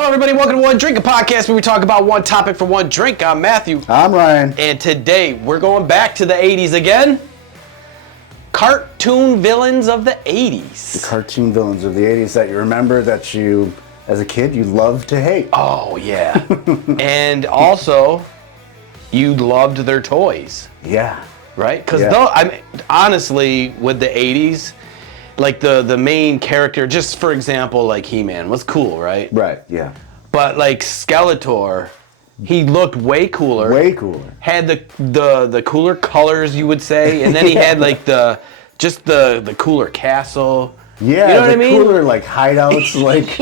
Hello, everybody. Welcome to One Drink, a podcast where we talk about one topic for one drink. I'm Matthew. I'm Ryan. And today we're going back to the 80s again. Cartoon villains of the 80s. The cartoon villains of the 80s that you remember that you, as a kid, you loved to hate. Oh, yeah. And also, you loved their toys. Yeah. Right? Because Yeah. honestly, with the 80s, like the main character, just for example, like He-Man was cool, right? Right, yeah. But like Skeletor, he looked way cooler. Way cooler. Had the cooler colors, you would say, and then he had like the cooler castle. Yeah, you know what I mean? Cooler like hideouts, like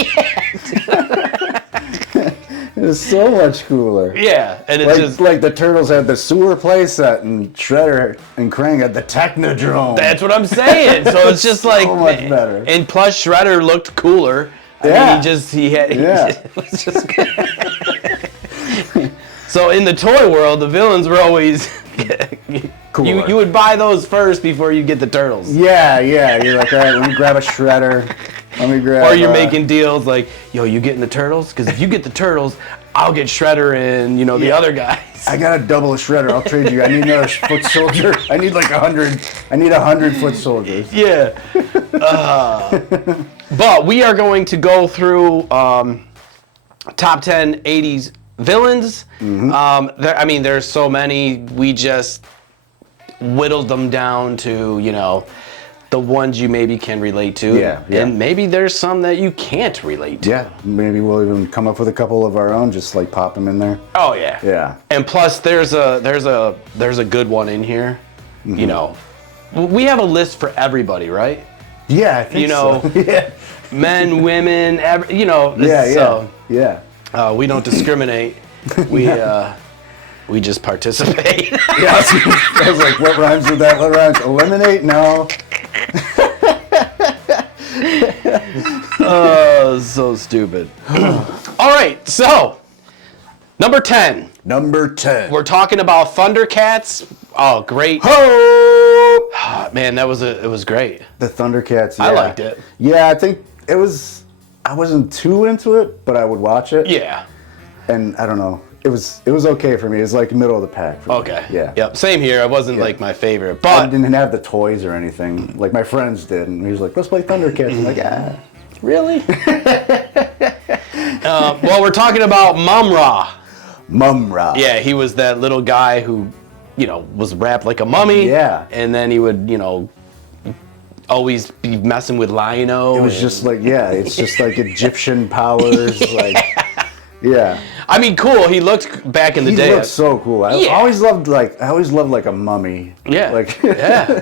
it was so much cooler. Yeah, and it's Like, just like the Turtles had the sewer playset and Shredder and Krang had the Technodrome. that's what I'm saying. So it's just like so much better. And plus Shredder looked cooler. Yeah. I mean, he had. Yeah. It was just So in the toy world, the villains were always Cooler. You would buy those first before you get the Turtles. Yeah. You're like, all right, let me grab a Shredder. Let me grab. Or you're making deals like, yo, you getting the Turtles? Because if you get the Turtles, I'll get Shredder and, the other guys. I got a double Shredder. I'll trade you. I need another foot soldier. I need like 100. I need 100 foot soldiers. Yeah. But we are going to go through top 10 80s villains. Mm-hmm. There's so many. We just whittled them down to, the ones you maybe can relate to. Yeah. And maybe there's some that you can't relate to. Yeah, maybe we'll even come up with a couple of our own, just like pop them in there. Oh yeah. Yeah. And plus, there's a good one in here. Mm-hmm. We have a list for everybody, right? Yeah, I think so. Yeah. Men, women, Yeah. We don't discriminate. We just participate. Yeah, I was like, what rhymes with that? What rhymes? Eliminate? No. Oh, so stupid. All right, so number 10. Number 10. We're talking about Thundercats. Oh, great. Ho! Man, it was great. The Thundercats. Yeah. I liked it. Yeah, I think it was. I wasn't too into it, but I would watch it. Yeah. And I don't know. It was okay for me. It was like middle of the pack for me. Okay. Yeah. Yep. Same here. It wasn't like my favorite, I but didn't have the toys or anything. Like my friends did, and he was like, "Let's play Thundercats." I'm like, really? Well, we're talking about Mum-Ra. Mum-Ra. Yeah, he was that little guy who, was wrapped like a mummy. Yeah. And then he would, always be messing with Lion-O. It was just like, it's just like Egyptian powers, like, yeah. I mean, cool. He looked back in the day. He looked so cool. I always loved like a mummy. Yeah. Like, yeah.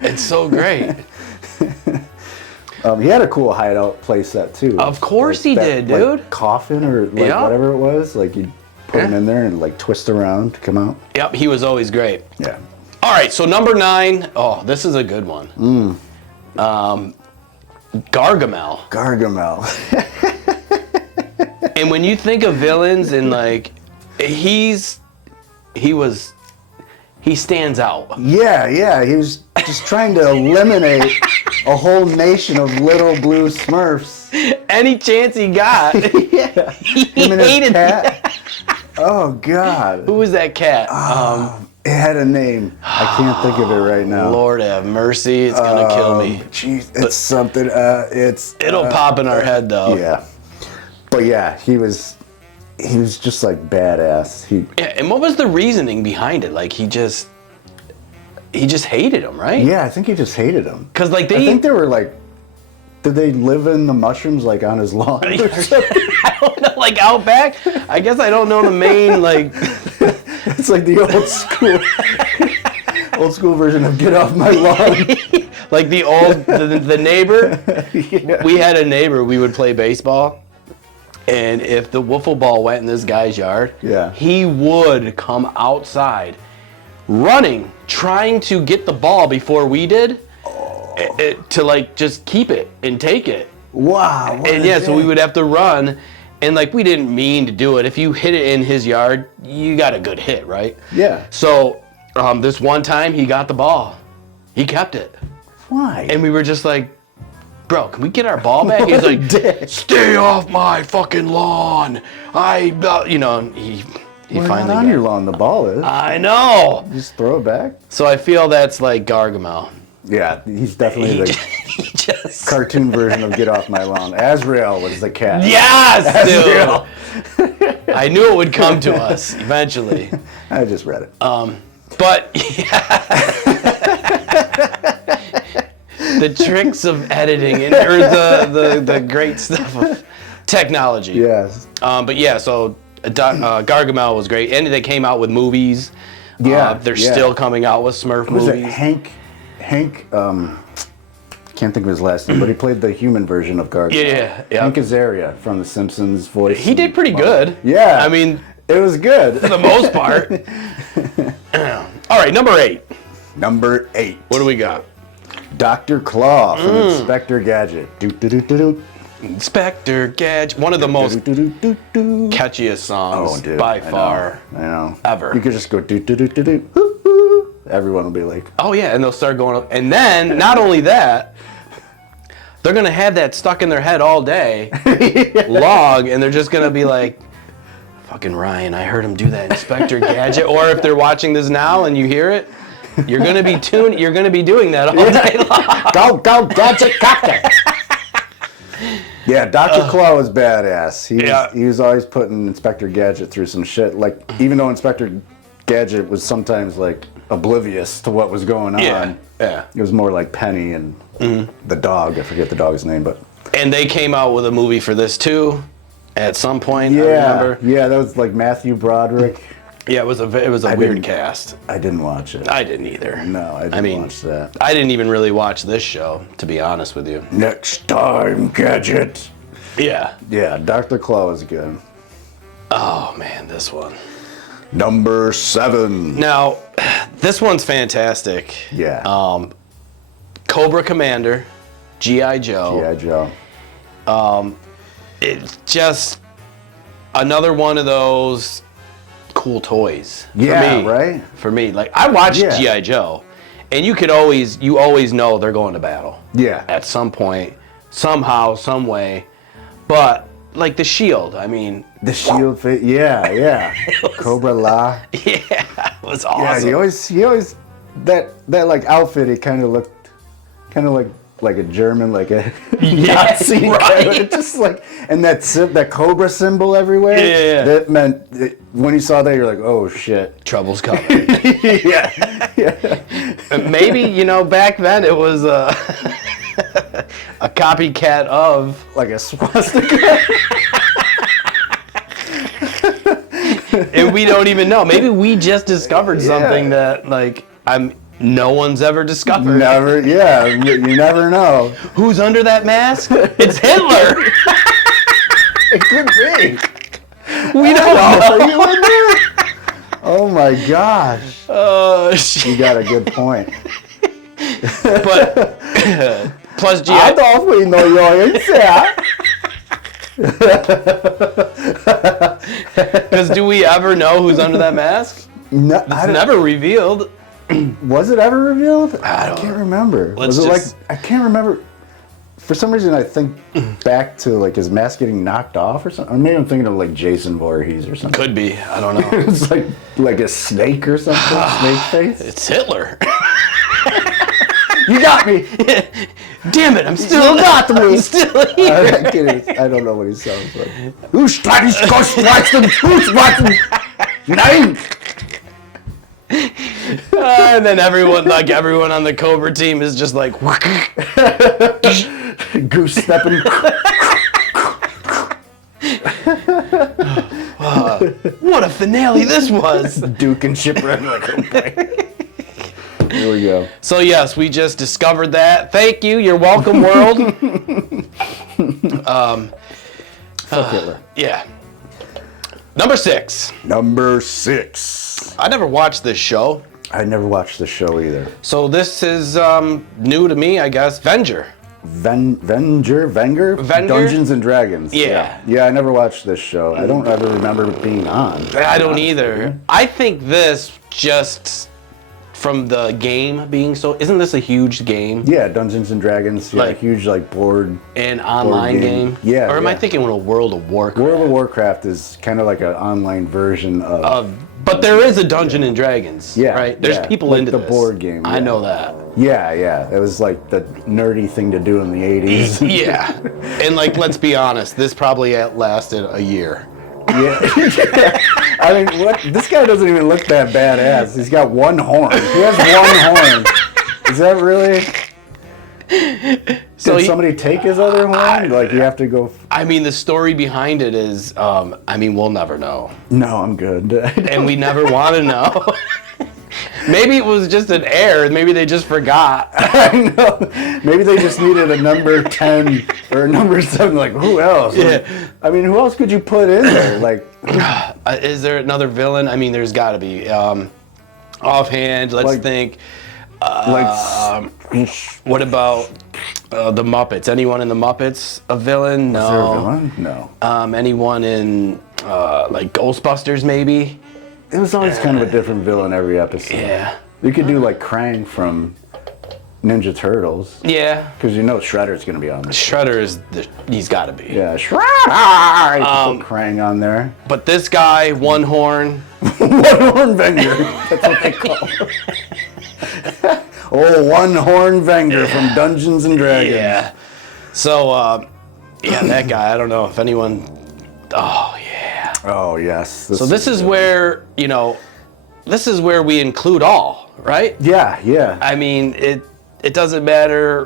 It's so great. He had a cool hideout playset too. Of course he did, dude. Like, coffin or like whatever it was. Like you'd put him in there and like twist around to come out. Yep, he was always great. Yeah. All right, so number 9. Oh, this is a good one. Gargamel. Gargamel. And when you think of villains and like, he stands out. Yeah. He was just trying to eliminate a whole nation of little blue Smurfs. Any chance he got. Yeah. He Him and his hated cat. Oh God. Who was that cat? It had a name. I can't think of it right now. Lord have mercy, it's gonna kill me. Jeez, it's something. It'll pop in our head though. Yeah. But yeah, he was just like badass. And what was the reasoning behind it? Like he just hated him, right? Yeah, I think he just hated him. Because like I think they were like, did they live in the mushrooms like on his lawn or something? I don't know, like out back. I guess I don't know the main like. It's like the old school version of Get Off My Lawn. Like the neighbor. Yeah. We had a neighbor. We would play baseball. And if the wiffle ball went in this guy's yard, he would come outside running, trying to get the ball before we did, to like just keep it and take it. Wow. And so we would have to run, and like we didn't mean to do it. If you hit it in his yard, you got a good hit, right? Yeah. So this one time he got the ball, he kept it. Why? And we were just like, bro, can we get our ball back? He's like, stay off my fucking lawn. He finally not on your lawn, the ball is. I know. Just throw it back. So I feel that's like Gargamel. Yeah, he's definitely the cartoon version of Get Off My Lawn. Azrael was the cat. Yes, dude. I knew it would come to us eventually. I just read it. But yeah. The tricks of editing or the great stuff of technology. Yes. But yeah, so Gargamel was great, and they came out with movies. Yeah. They're still coming out with Smurf was movies. It Hank, can't think of his last name, but he played the human version of Gargamel. Yeah. Hank Azaria from The Simpsons voice. He did pretty good. Yeah. I mean, it was good. For the most part. All right, number 8. Number 8. What do we got? Dr. Claw from Inspector Gadget. Inspector Gadget. One of the most catchiest songs by far. I know. Ever. You could just go everyone will be like, oh yeah, and they'll start going up. And then, not only that, they're going to have that stuck in their head all day, log, and they're just going to be like, fucking Ryan, I heard him do that Inspector Gadget. Or if they're watching this now and you hear it, you're going to be doing that all day long. Go, Gadget Copter. Yeah, Dr. Claw was badass. He was always putting Inspector Gadget through some shit. Like, even though Inspector Gadget was sometimes like oblivious to what was going on. Yeah. It was more like Penny and the dog. I forget the dog's name, but. And they came out with a movie for this too, at some point. Yeah, I remember. Yeah, that was like Matthew Broderick. Yeah, it was a weird cast. I didn't watch it. I didn't either. No, I didn't watch that. I didn't even really watch this show, to be honest with you. Next time, Gadget. Yeah. Yeah, Dr. Claw was good. Oh man, this one. Number 7. Now, this one's fantastic. Yeah. Cobra Commander, G.I. Joe. G.I. Joe. It's just another one of those cool toys. Yeah, for me, right? For me. Like, I watched G.I. Joe, and you always know they're going to battle. Yeah. At some point, somehow, some way. But, like, the shield, I mean. The shield fit, yeah. Cobra La. Yeah, it was awesome. Yeah, he always that like outfit, he kind of looked like a German, like a Nazi right. Just like, and that Cobra symbol everywhere. Yeah. That meant when you saw that, you're like, oh shit, trouble's coming. yeah. Maybe back then it was a copycat of like a swastika. And we don't even know. Maybe we just discovered something that no one's ever discovered. Never, you never know. Who's under that mask? It's Hitler. It could be. We don't know. Are you in there? Oh my gosh. Oh shit. You got a good point. But plus G.I. I don't we know you're inside. Because do we ever know who's under that mask? No, it's never revealed. Was it ever revealed? I can't remember. Was it I can't remember. For some reason, I think back to like his mask getting knocked off or something. Or maybe I'm thinking of like Jason Voorhees or something. Could be. I don't know. It's like a snake or something. Snake face. It's Hitler. You got me. Damn it! I'm still got me. I'm still here. I don't know what he sounds like. Who's trying to Who's watching? Nine. And then everyone on the Cobra team is just like goose stepping. What a finale this was! Duke and Shipwreck. Here we go. So yes, we just discovered that. Thank you. You're welcome, world. Fuck Hitler. Yeah. Number 6. I never watched this show. I never watched the show either. So this is new to me, I guess. Venger. Venger? Dungeons and Dragons. Yeah. Yeah, I never watched this show. I don't ever remember it being on. I don't either. I think this just from the game being so, isn't this a huge game? Yeah, Dungeons and Dragons, huge board and online game. Yeah. Or am I thinking of World of Warcraft? World of Warcraft is kind of like an online version of. But there is a Dungeons and Dragons. Yeah. Right. There's people into the this. board game. I know that. Yeah. It was like the nerdy thing to do in the 80s. Yeah. And let's be honest, this probably lasted a year. Yeah. I mean, this guy doesn't even look that badass. He's got one horn. He has one horn. Is that really? Did somebody take his other horn? You have to go. I mean, the story behind it is, we'll never know. No, I'm good. And we never want to know. Maybe it was just an error. Maybe they just forgot. I know. Maybe they just needed a number 10 or a number 7. Who else? Yeah. Who else could you put in there? Is there another villain? I mean, there's got to be. Offhand, let's think. What about the Muppets? Anyone in the Muppets a villain? No. Is there a villain? No. Anyone in Ghostbusters maybe? It was always kind of a different villain every episode. Yeah. You could do Krang from Ninja Turtles. Yeah. Because Shredder's going to be on there. Shredder he's got to be. Yeah, Shredder! You can put Krang on there. But this guy, one horn. One horn Wenger. That's what they call him. One horn Wenger from Dungeons and Dragons. Yeah. So, that guy, I don't know if anyone. Oh, yeah. Oh, yes. This is where, this is where we include all, right? Yeah. I mean, it doesn't matter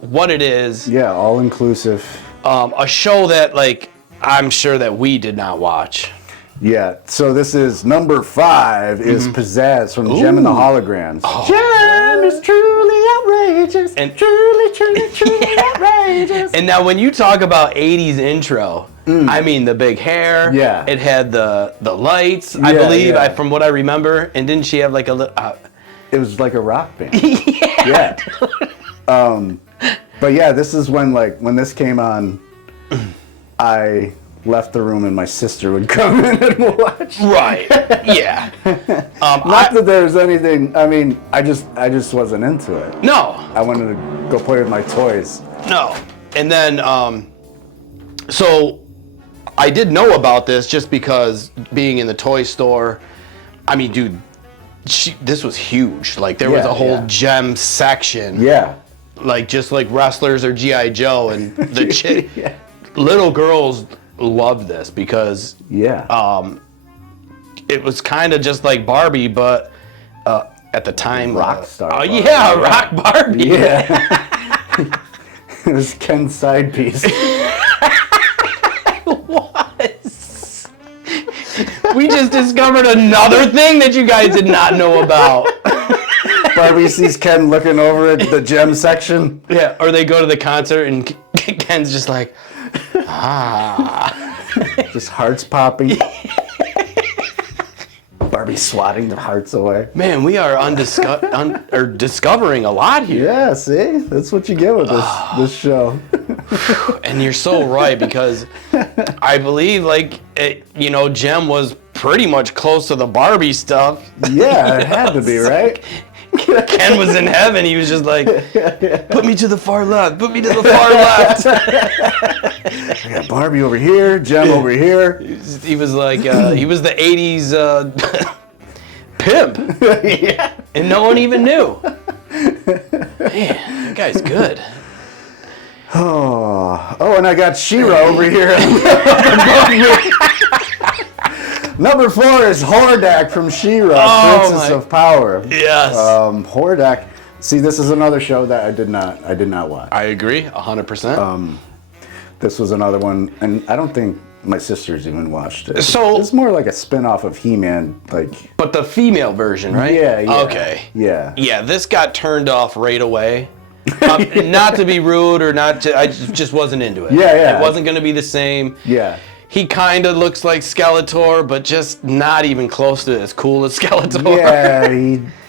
what it is. Yeah, all inclusive. A show that, I'm sure that we did not watch. Yeah, so this is number 5 is Pizzazz from Jem and the Holograms. Oh. Jem is truly outrageous, and truly outrageous. And now when you talk about 80's intro, I mean the big hair. Yeah. It had the lights, I believe, from what I remember. And didn't she have a little... It was like a rock band. Yeah. But yeah, this is when this came on, I left the room and my sister would come in and watch. Right. Yeah. Not that there's anything. I mean, I just wasn't into it. No. I wanted to go play with my toys. No. And then, so I did know about this just because being in the toy store. I mean, dude, this was huge. There was a whole Jem section. Yeah. Just like wrestlers or G.I. Joe, and the little girls loved this because it was kind of just like Barbie, but at the time Rockstar. Oh yeah, Rock Barbie. Yeah. It was Ken's side piece. Was. We just discovered another thing that you guys did not know about. Barbie sees Ken looking over at the Jem section. Yeah, or they go to the concert and Ken's just just hearts popping. Barbie swatting the hearts away. Man, we are discovering a lot here. Yeah, see? That's what you get with this show. And you're so right, because I believe Jem was pretty much close to the Barbie stuff. Yeah, it had to be, right? Ken was in heaven. He was just put me to the far left. Put me to the far left. I got Barbie over here, Jem over here. He was he was the 80's pimp. Yeah. And no one even knew. Man, that guy's good. Oh, and I got She-Ra over here. Number 4 is Hordak from She-Ra, Princess of Power. Yes. Hordak. See, this is another show that I did not watch. I agree, 100%. This was another one, and I don't think my sisters even watched it. So it's more like a spin-off of He-Man, But the female version, right? Yeah. Okay. Yeah. Yeah, this got turned off right away. Not to be rude or not to, I just wasn't into it. Yeah. It wasn't going to be the same. Yeah. He kind of looks like Skeletor, but just not even close to as cool as Skeletor.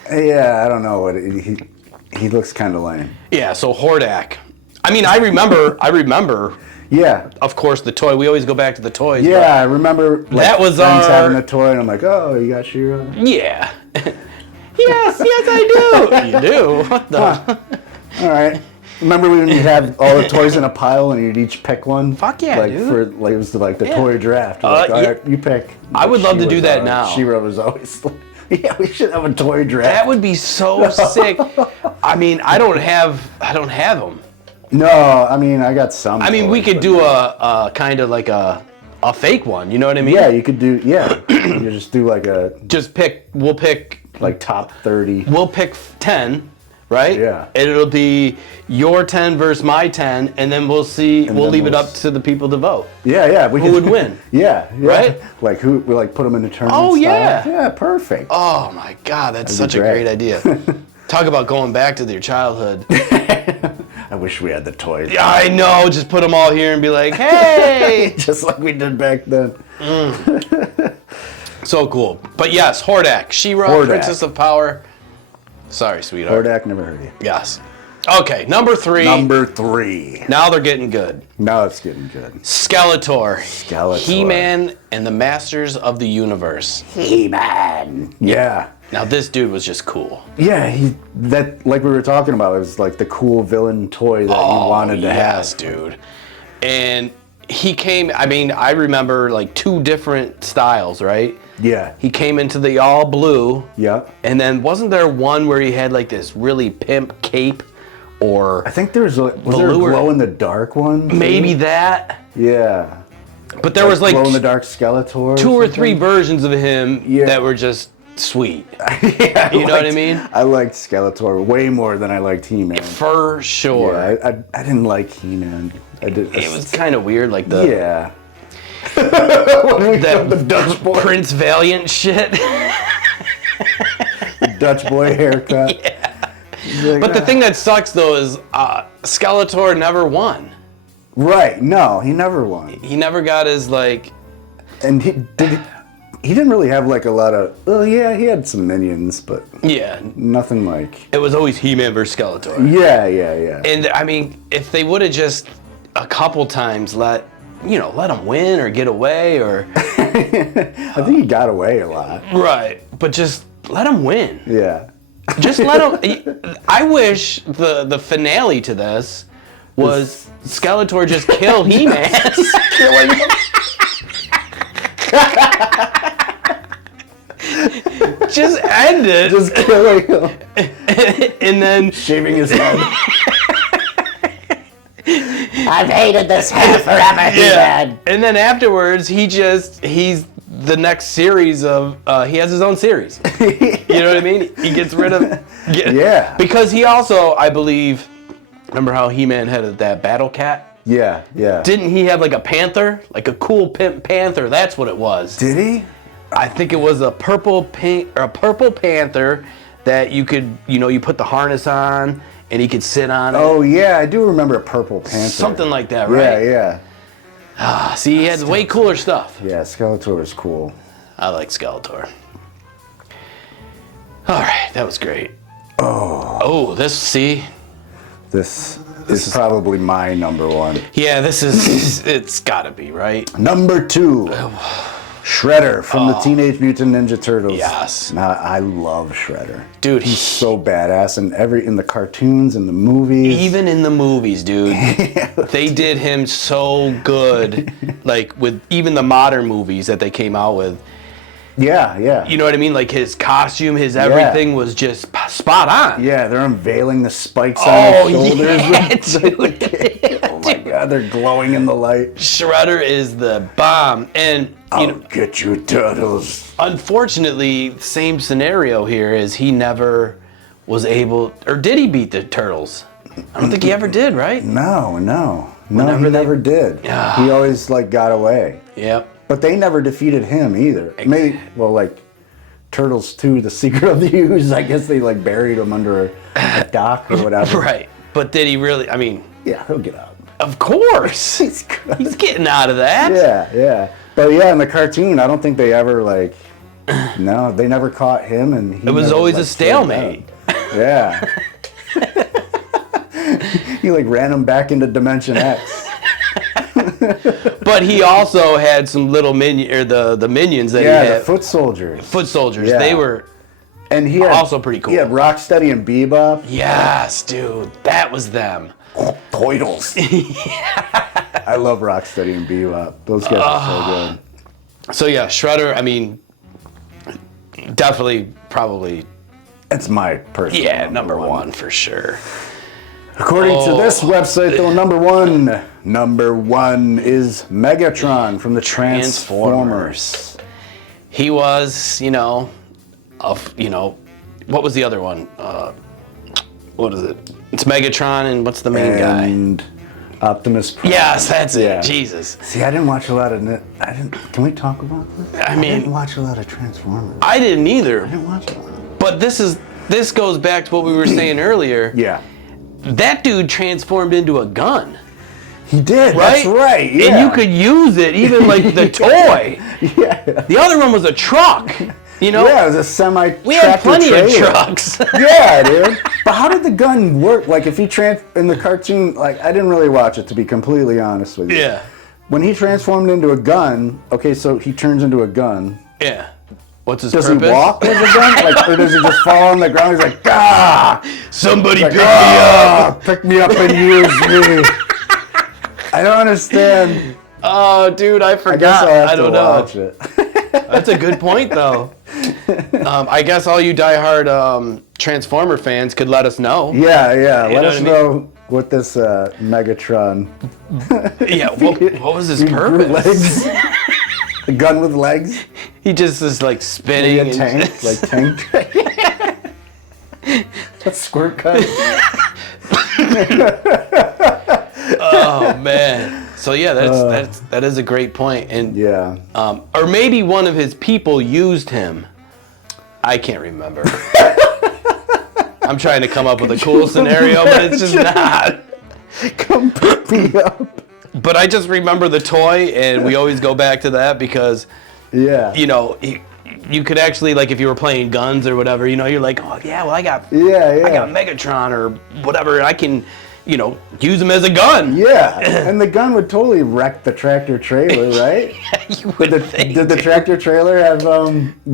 Yeah, I don't know what he looks kind of lame. Yeah, so Hordak. I mean, I remember. Yeah. Of course, the toy. We always go back to the toys. Yeah, I remember that was friends our having a toy, and I'm like, oh, you got She-Ra? Yeah. Yes, I do. You do? What the? All right. Remember when you had all the toys in a pile and you'd each pick one? Fuck yeah, like dude. For like it was like the toy draft. Like, all right, you pick. I would love to do that now. She-Ra was always like, yeah, we should have a toy draft. That would be so sick. I mean, I don't have them. No, I mean I got some. I mean, toys, we could do a kind of like a fake one. You know what I mean? Yeah, you could do. Yeah, you just do like a. We'll pick like top 30. We'll pick 10. Right? Yeah. And it'll be your 10 versus my 10, and then we'll see. We'll leave it up to the people to vote. Yeah. Who would win? Yeah. Right? Like who? We like put them in a tournament. Oh yeah. Style. Yeah, perfect. Oh my God, that's such a great idea. Talk about going back to your childhood. I wish we had the toys. Yeah, I know. Just put them all here and be like, hey, just like we did back then. So cool. But yes, Hordak, She-Ra, Princess of Power. Sorry, sweetheart. Hordak, never heard of you. Yes. Okay, number 3. Number 3. Now they're getting good. Now it's getting good. Skeletor. Skeletor. He-Man and the Masters of the Universe. He-Man. Yeah. Now this dude was just cool. Yeah, like we were talking about, it was like the cool villain toy that you wanted to have. Yes, dude. And he came, I mean, I remember like 2 different styles, right? Yeah. He came into the all blue. Yeah. And then wasn't there one where he had like this really pimp cape or I think there was there a glow in the dark one? Maybe that. Yeah. But there was like glow in the dark Skeletor. 2 or 3 versions of him that were just sweet. Yeah, you know what I mean? I liked Skeletor way more than I liked He-Man. For sure. Yeah, I didn't like He-Man. It was kind of weird, like the the Dutch boy. Prince Valiant shit. The Dutch boy haircut. Yeah. Like, but the thing that sucks though is Skeletor never won. Right? No, he never won. He never got his like. And he didn't really have like a lot of. Well, yeah, he had some minions, but nothing like. It was always He-Man versus Skeletor. Yeah. And I mean, if they would have just a couple times let him win or get away or. I think he got away a lot. Right, but just let him win. Yeah. Just let him. I wish the finale to this was Skeletor just kill He-Man. Killing him. Just end it. Just killing him. And then shaving his head. I've hated this hair forever, He-Man. And then afterwards, he's the next series of, he has his own series. You know what I mean? He gets rid of, because he also, I believe, remember how He-Man had that battle cat? Yeah. Didn't he have like a panther? Like a cool panther, that's what it was. Did he? I think it was a purple panther that you could, you put the harness on and he could sit on it. Oh yeah, I do remember a purple panther. Something like that, right? Yeah. See, he had way cooler stuff. Yeah, Skeletor was cool. I like Skeletor. All right, that was great. Oh, this is probably my number 1. Yeah, this is, it's gotta be, right? Number 2. Shredder from the Teenage Mutant Ninja Turtles. Yes. Now, I love Shredder. Dude, he's so badass in the cartoons and the movies. Even in the movies, dude. They did him so good. Like with even the modern movies that they came out with. Yeah. You know what I mean? Like his costume, his everything was just spot on. Yeah, they're unveiling the spikes on his shoulders. Yeah, dude. Oh my God, they're glowing in the light. Shredder is the bomb. And I'll get you, Turtles. Unfortunately, same scenario here is he never was able, or did he beat the Turtles? I don't think he ever did, right? No, he never did. He always got away. Yep. But they never defeated him either. Maybe, Turtles 2, The Secret of the Ooze, I guess they buried him under a dock or whatever. Right. But did he really, I mean. Yeah, he'll get out. Of course. He's getting out of that. Yeah. But yeah, in the cartoon, I don't think they ever no, they never caught him, and it was always a stalemate. Yeah. He ran him back into Dimension X. But he also had some little the minions that he had. The foot soldiers. Foot soldiers. Yeah. And he had, also pretty cool. He had Rocksteady and Bebop. Yes, dude. That was them. Oh, Toidles. I love Rocksteady and Bebop. Those guys are so good. So yeah, Shredder, I mean, definitely, probably. That's my personal number one for sure. According to this website, though, number one is Megatron from the Transformers. He was, what was the other one? What is it? It's Megatron, and what's the main guy? And Optimus Prime. Yes, that's it. Jesus. See, I didn't watch a lot of Can we talk about this? I didn't watch a lot of Transformers. I didn't either. I didn't watch a lot. But this goes back to what we were saying earlier. Yeah. That dude transformed into a gun. He did. Right? That's right. Yeah. And you could use it, even like the toy. Yeah. The other one was a truck. Yeah, it was a semi-tractor We had plenty trailer. of trucks. Yeah, dude. But how did the gun work? Like, if he in the cartoon, like, I didn't really watch it, to be completely honest with you. Yeah. When he transformed into a gun, okay, so he turns into a gun. Yeah. What's his Does purpose? he walk with a gun? Like, or does he just fall on the ground? He's like, Somebody like, pick me up. Pick me up and use me. I don't understand. Oh, dude, I forgot. I don't know. Watch it. That's a good point, though. I guess all you diehard Transformer fans could let us know. Yeah. Let know us know what this Megatron. Yeah, what was his purpose? Legs. A gun with legs. He just is like spinning. Maybe a tank, like tank. A squirt gun. Oh man. So yeah, that is a great point. And yeah. Or maybe one of his people used him. I can't remember. I'm trying to come up with a cool scenario, but it's just not. Come pick me up. But I just remember the toy, and we always go back to that because, you could actually, like, if you were playing guns or whatever, you're like, oh yeah, well I got Megatron or whatever, and I can, use him as a gun. Yeah, and the gun would totally wreck the tractor trailer, right? Did the tractor trailer have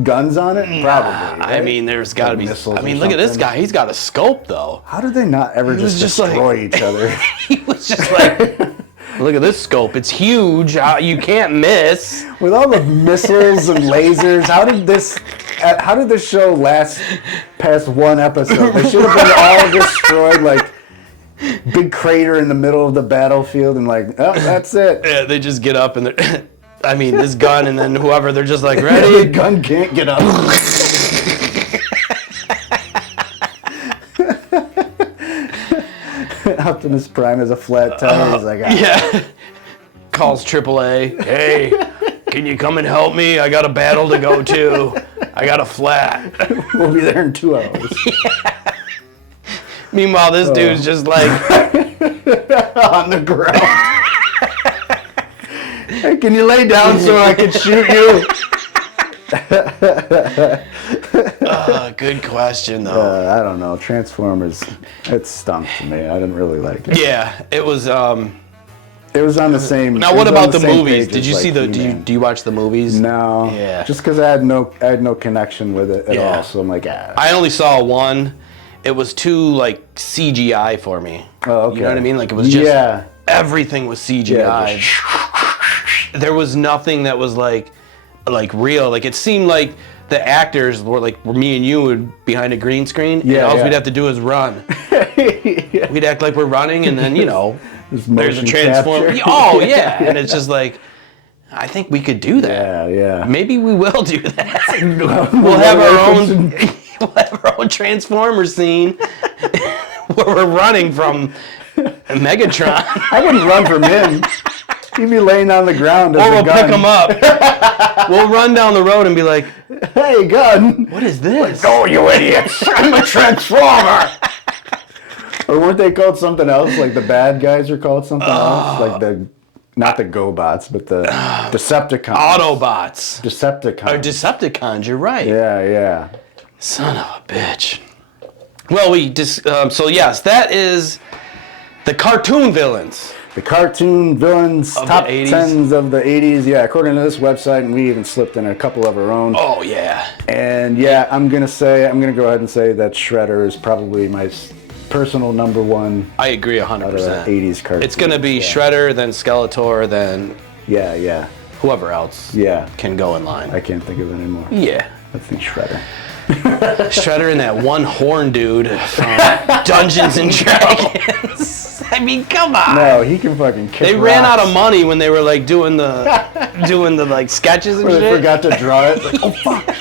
guns on it? Probably. Right? I mean, there's got to be. I mean, look at this guy. He's got a scope, though. How did they not ever just destroy each other? He was just like, look at this scope. It's huge. You can't miss. With all the missiles and lasers, how did this show last past one episode? They should have been all destroyed, like big crater in the middle of the battlefield, and like, oh, that's it. Yeah, they just get up and this gun, and then whoever, they're just like, ready? The gun can't get up. Optimus Prime has a flat tire. He's like, yeah. Calls AAA. Hey, can you come and help me? I got a battle to go to. I got a flat. We'll be there in 2 hours. Yeah. Meanwhile, this dude's just like on the ground. Hey, can you lay down so I can shoot you? Good question, though. I don't know. Transformers, it stunk to me. I didn't really like it. Yeah, it was. It was on the same. Now, what about the movies? Did you see the? Do you watch the movies? No. Yeah. Just because I had no connection with it at all. So I'm like, I only saw one. It was too like CGI for me. Oh, okay. You know what I mean? Like it was just everything was CGI. Yeah, there was nothing that was like real. Like it seemed like the actors were like me and you would behind a green screen. Yeah. And all we'd have to do is run. We'd act like we're running, and then there's a transformer. Oh yeah, and it's just like, I think we could do that. Yeah. Maybe we will do that. We'll have our own. We'll have our own Transformer scene where we're running from Megatron. I wouldn't run from him. He'd be laying on the ground. Or we'll pick him up. We'll run down the road and be like, "Hey, gun! What is this? Go, you idiots! I'm a Transformer!" Or weren't they called something else? Like the bad guys are called something else? Like not the GoBots, but the Decepticons. Autobots. Decepticons. Or Decepticons, you're right. Yeah. Son of a bitch. Well, so yes, that is the cartoon villains. The cartoon villains, of top the 80s. 10s of the 80s. Yeah, according to this website, and we even slipped in a couple of our own. Oh, yeah. And And yeah, I'm gonna go ahead and say that Shredder is probably my personal number one. I agree 100%. 80s cartoon. It's gonna be Shredder, then Skeletor, then whoever else can go in line. I can't think of it anymore. Yeah. I think Shredder. Shredder and that one horn dude from Dungeons and Dragons. I mean, come on. No, he can fucking kick They ran out of money when they were like doing the like sketches and shit. They forgot to draw it. Like, oh fuck.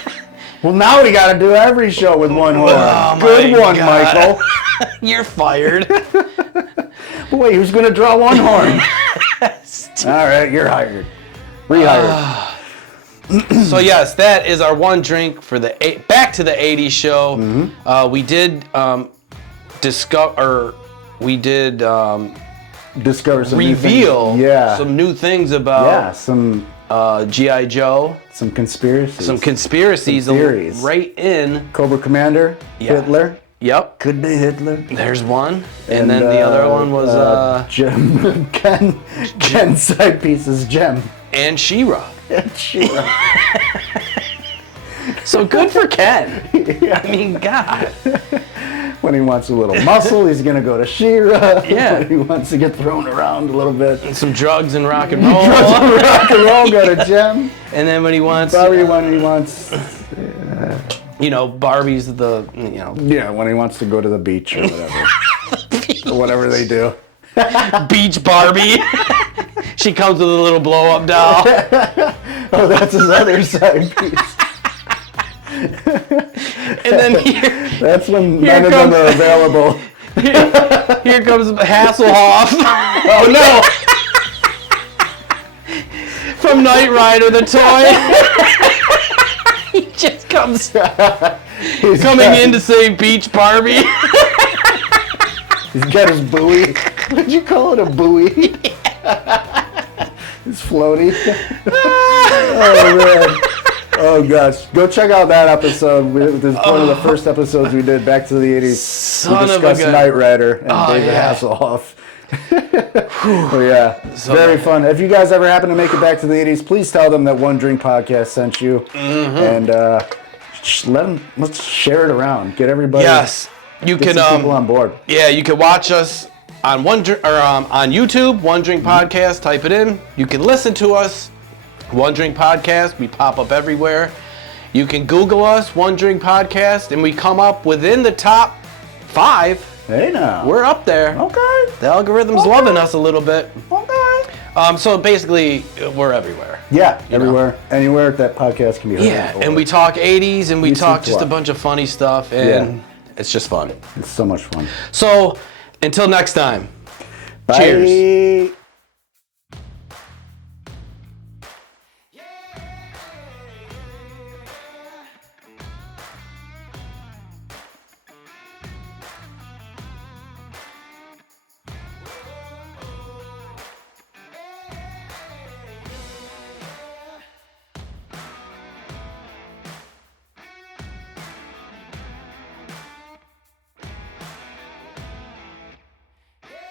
Well, now we got to do every show with one horn. Oh, good one, God. Michael. You're fired. Wait, who's gonna draw one horn? All right, you're hired. Rehired. So yes, that is our one drink for the back to the 80s show. Mm-hmm. We did discover some reveal some new things about some G.I. Joe, some conspiracies right in Cobra Commander, Hitler. Yep, could be Hitler. There's one, and then the other one was Jem. Ken's side piece is Jem and She-Ra. So good for Ken. I mean, God. When he wants a little muscle, he's gonna go to She-Ra. Yeah. When he wants to get thrown around a little bit. And some drugs and rock and roll. Go to Jem. And then when he wants... Barbie's when he wants to go to the beach or whatever. Or whatever they do. Beach Barbie. She comes with a little blow-up doll. Oh, that's his other side piece. And then that's when none of them are available. Here comes Hasselhoff. Oh no! From Knight Rider, the toy. He just comes coming in to save Beach Barbie. He's got his buoy. What'd you call it, a buoy? It's floaty. Oh man. Oh gosh, go check out that episode. This is one of the first episodes we did back to the 80s. We discussed Knight Rider and David Hasselhoff. Oh yeah, very fun. If you guys ever happen to make it back to the 80s, please tell them that One Drink Podcast sent you, and let's share it around. Get everybody. Yes, you can. People on board. Yeah, you can watch us on on YouTube. One Drink Podcast. Type it in. You can listen to us. One Drink Podcast, we pop up everywhere. You can Google us, One Drink Podcast, and we come up within the top 5. Hey now. We're up there. Okay. The algorithm's loving us a little bit. Okay. So basically, we're everywhere. Yeah, everywhere. Anywhere that podcast can be heard. Yeah, and we talk 80s, and we talk just a bunch of funny stuff, and it's just fun. It's so much fun. So, until next time. Bye. Cheers.